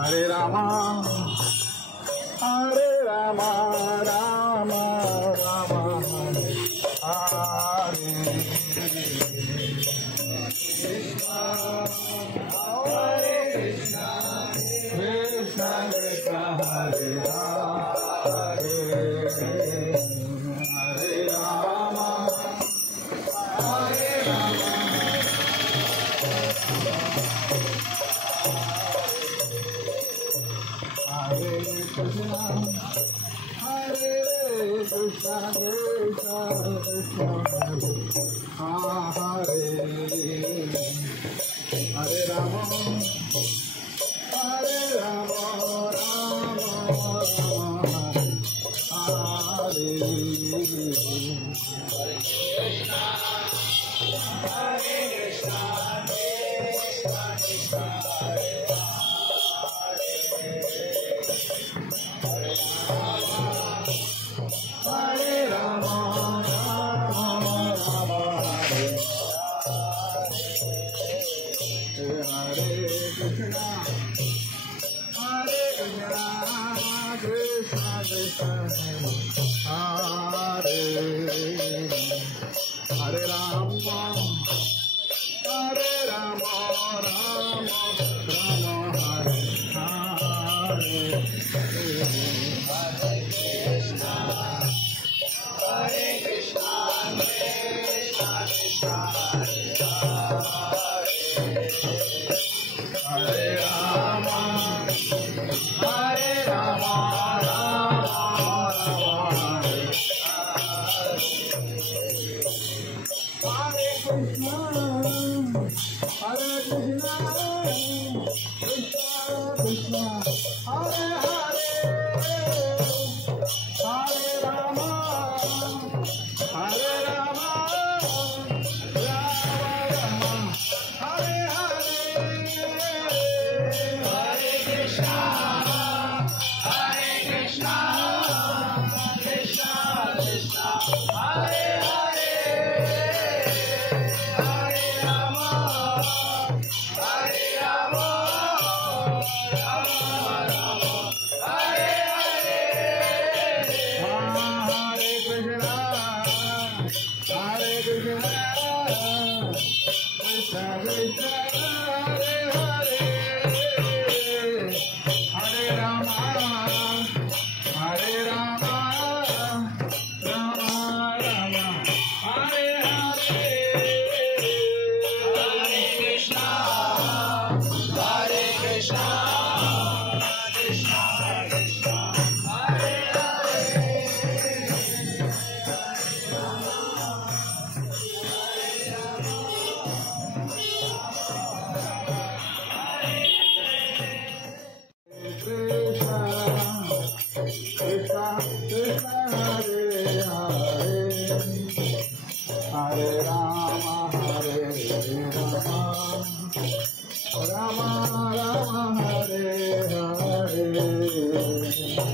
Hare Rama, Hare Rama, Rama Rama, Hare Krishna, Hare Krishna, Krishna Krishna, Hare Rama, Hare Rama, Hare Rama. Hare Krishna, Hare Krishna, Krishna Krishna, Hare Hare Rama, Hare Rama, Rama Rama, Hare Krishna, Hare Krishna, Krishna Krishna, Hare Hare Rama, Rama Rama, Hare Krishna, Hare Krishna, Krishna Krishna, Hare Hare Rama, Hare Rama, Rama Rama, Hare Hare Krishna, Hare Krishna, Krishna Krishna, Hare Rama, Hare Rama, Rama Rama, Hare Krishna, Hare Krishna, Krishna Krishna, Hare Hare, Hare Rama, Hare Rama, Rama Rama, Hare Hare, Hare Krishna, Hare Krishna, Krishna Krishna, Hare Hare, Hare Rama, Hare Rama, Rama Rama, Hare Hare, Hare Krishna, Hare Krishna, Krishna Krishna, Hare Hare, Hare Rama, Hare Rama, Rama Rama, Hare Hare, Hare Krishna, Hare Krishna, Krishna Krishna, Hare Hare. Krishna, Krishna Krishna, Hare Hare, Hare Rama, Hare Rama, Rama Rama, Hare Hare, Hare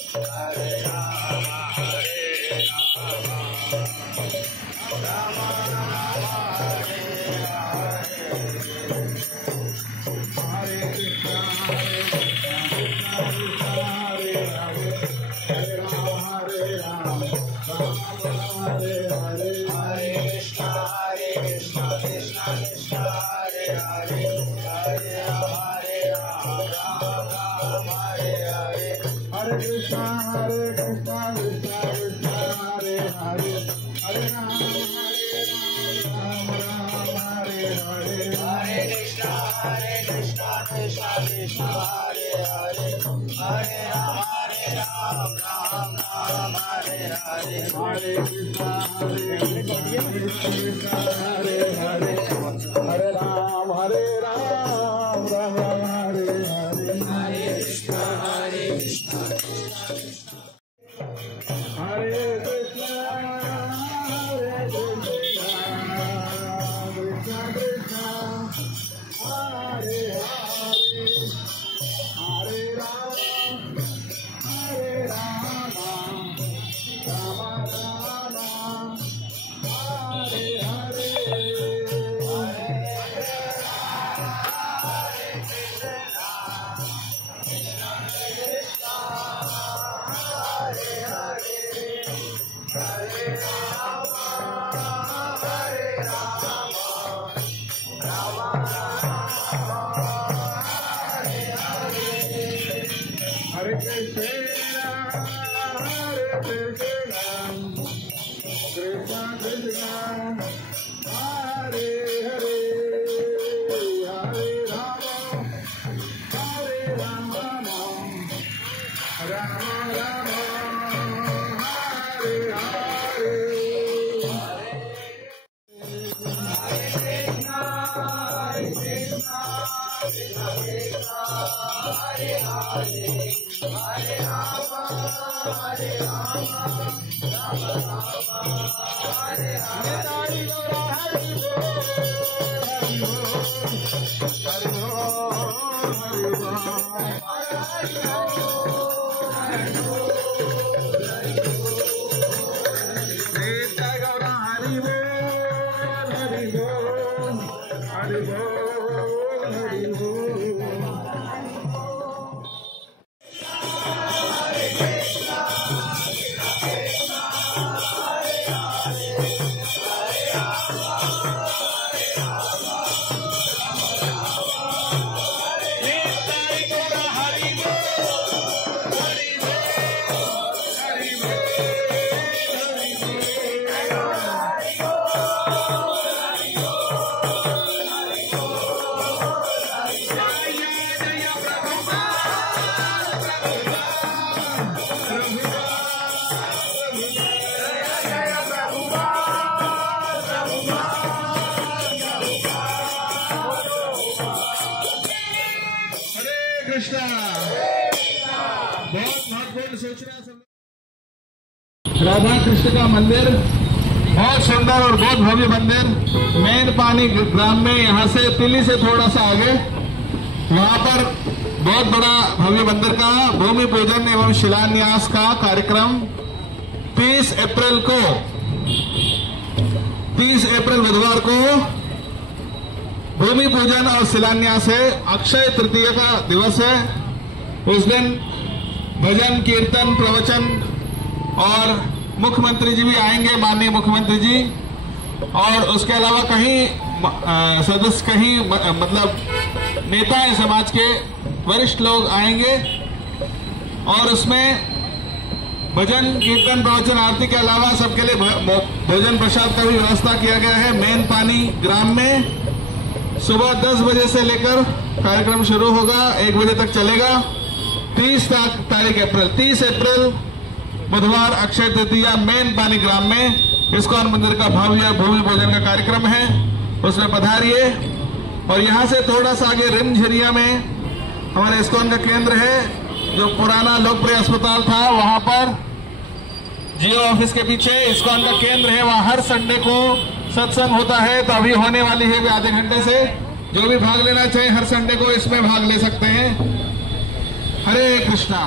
Krishna, Hare Krishna, Krishna Krishna, Hare Hare, Hare Rama, Hare Rama, Rama Rama, Hare Hare, Hare Krishna, Hare Krishna, Krishna Hare Hare, Hare Rama, Hare Rama, Rama Rama, Hare Hare, Hare Krishna, Krishna Krishna, Hare Hare, Hare Rama, Hare Rama, Rama Rama, Hare Hare, Hare Krishna, Krishna Krishna, Hare Hare, Hare Rama, Rama Rama, Hare Hare, Hare Krishna, Krishna Krishna, Hare Hare, Hare Rama, Rama Rama, Hare Hare, Hare Krishna, Krishna Krishna, Hare Hare, Hare Rama, Rama Rama, Hare Hare, Hare Krishna, Krishna Hare Krishna, Hare Krishna, Krishna Krishna, Hare Hare. Hare Krishna, Hare Krishna, Krishna Krishna, Hare Hare, Hare Rama, Hare Rama, Rama Rama, Hare Hare. Krishna बहुत महत्वपूर्ण सूचना। राधा कृष्ण का मंदिर बहुत सुंदर और बहुत भव्य मंदिर मेन पानी ग्राम में, यहाँ से तिल्ली से थोड़ा सा आगे, वहां पर बहुत बड़ा भव्य मंदिर का भूमि पूजन एवं शिलान्यास का कार्यक्रम 30 अप्रैल बुधवार को भूमि पूजन और शिलान्यास है। अक्षय तृतीय का दिवस है। उस दिन भजन कीर्तन प्रवचन और मुख्यमंत्री जी भी आएंगे, माननीय मुख्यमंत्री जी, और उसके अलावा कहीं सदस्य, कहीं मतलब नेता हैं समाज के, वरिष्ठ लोग आएंगे और उसमें भजन कीर्तन प्रवचन आरती के अलावा सबके लिए भोजन प्रसाद का भी व्यवस्था किया गया है। मेन पानी ग्राम में सुबह 10 बजे से लेकर कार्यक्रम शुरू होगा, 1 बजे तक चलेगा। 30 अप्रैल बुधवार अक्षय तृतीया मेन पानी ग्राम में इस्कॉन मंदिर का भव्य भूमि पूजन का कार्यक्रम है, उसमें पधारिए। और यहाँ से थोड़ा सा आगे रिमझरिया में हमारे इस्कॉन का केंद्र है, जो पुराना लोकप्रिय अस्पताल था, वहां पर जियो ऑफिस के पीछे इस्कॉन का केंद्र है। वहां हर संडे को सत्संग होता है, तो अभी होने वाली है आधे घंटे से। जो भी भाग लेना चाहे हर संडे को इसमें भाग ले सकते हैं। हरे कृष्णा।